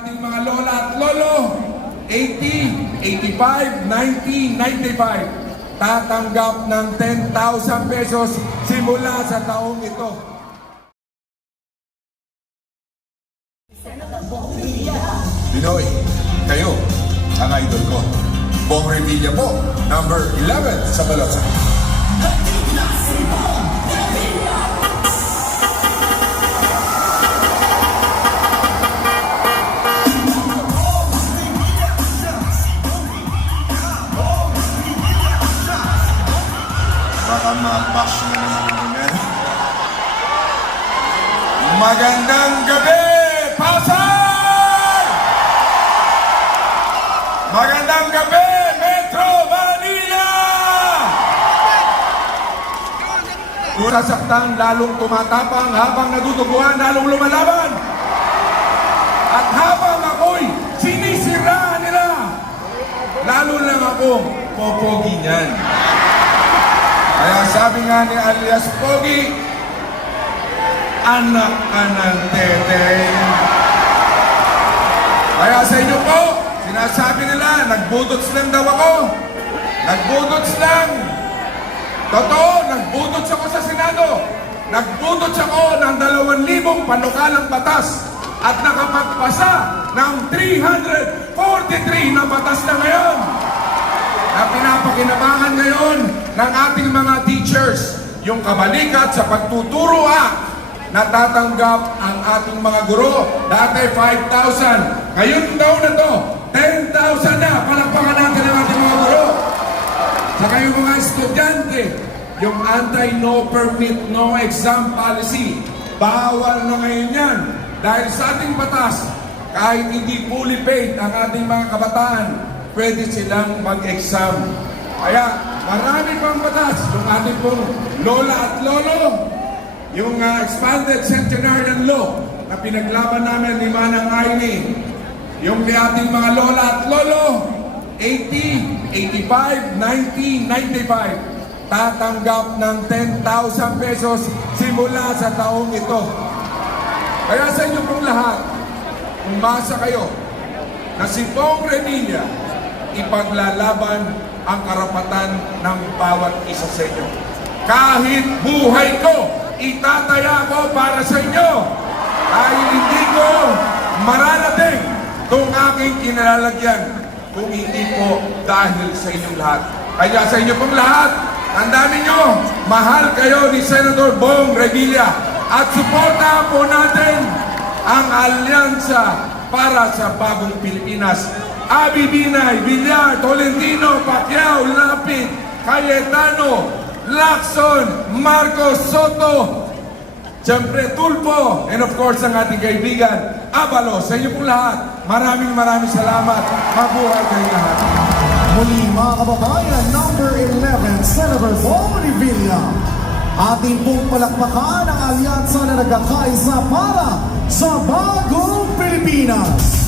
ating mga lola at lolo, 80, 85, 90, 95, tatanggap ng 10,000 pesos simula sa taong ito. Pinoy, kayo ang idol ko. Bong Revilla po, number 11 sa Balota. Baka ma-bash na naman yan. Magandang gabi, Pasay! Magandang gabi, Metro Manila! Kung sasaktan, lalong tumatapang, habang naduduguan, lalong lumalaban. At habang ako'y sinisiraan nila, lalo lang akong popogi niyan. Kaya sabi nga ni alias Pogi, anak ka ng tete. Kaya sa inyo po, sinasabi nila, nagbudots lang daw ako. Nagbudots lang. Totoo, nagbudots ako sa Senado. Nagbudots ako ng 2,000 panukalang batas at nakapagpasa ng 343 na batas na ngayon na pinapakinabangan ngayon ng ating mga teachers. Yung kabalikat sa pagtuturo natatanggap ang ating mga guro. Dati 5,000. Ngayon taon na to, 10,000 na. Palakpakan natin ang ating mga guro. Saka yung mga estudyante, yung anti-no permit, no exam policy, bawal na ngayon yan. Dahil sa ating batas, kahit hindi fully paid ang ating mga kabataan, pwede silang mag-exam. Kaya marami pang batas. Yung ating pong lola at lolo, yung expanded centenarian law na pinaglaban namin ni Manang Aini, yung ating mga lola at lolo, 80, 85, 90, 95, tatanggap ng 10,000 pesos simula sa taong ito. Kaya sa inyo pong lahat, umasa kayo na si Bong Revilla ipaglalaban ang karapatan ng bawat isa sa inyo. Kahit buhay ko, itataya ko para sa inyo. Dahil hindi ko mararating itong aking kinalalagyan kung hindi po dahil sa inyong lahat. Kaya sa inyo pong lahat, tandaan ninyo, mahal kayo ni Senator Bong Revilla at suportahan po natin ang alyansa para sa bagong Pilipinas. Abi Binay, Villar, Tolentino, Pacquiao, Lapid, Cayetano, Lacson, Marcos Soto, siyempre Tulfo, and of course ang ating kaibigan, Abalos. Sa inyo po lahat, maraming salamat. Mabuhay kayo lahat. Muli mga kababayan, number 11, Senator Bong Revilla. Ating pong palakpakan ang alyansa na nagkakaisa para sa bagong Pilipinas.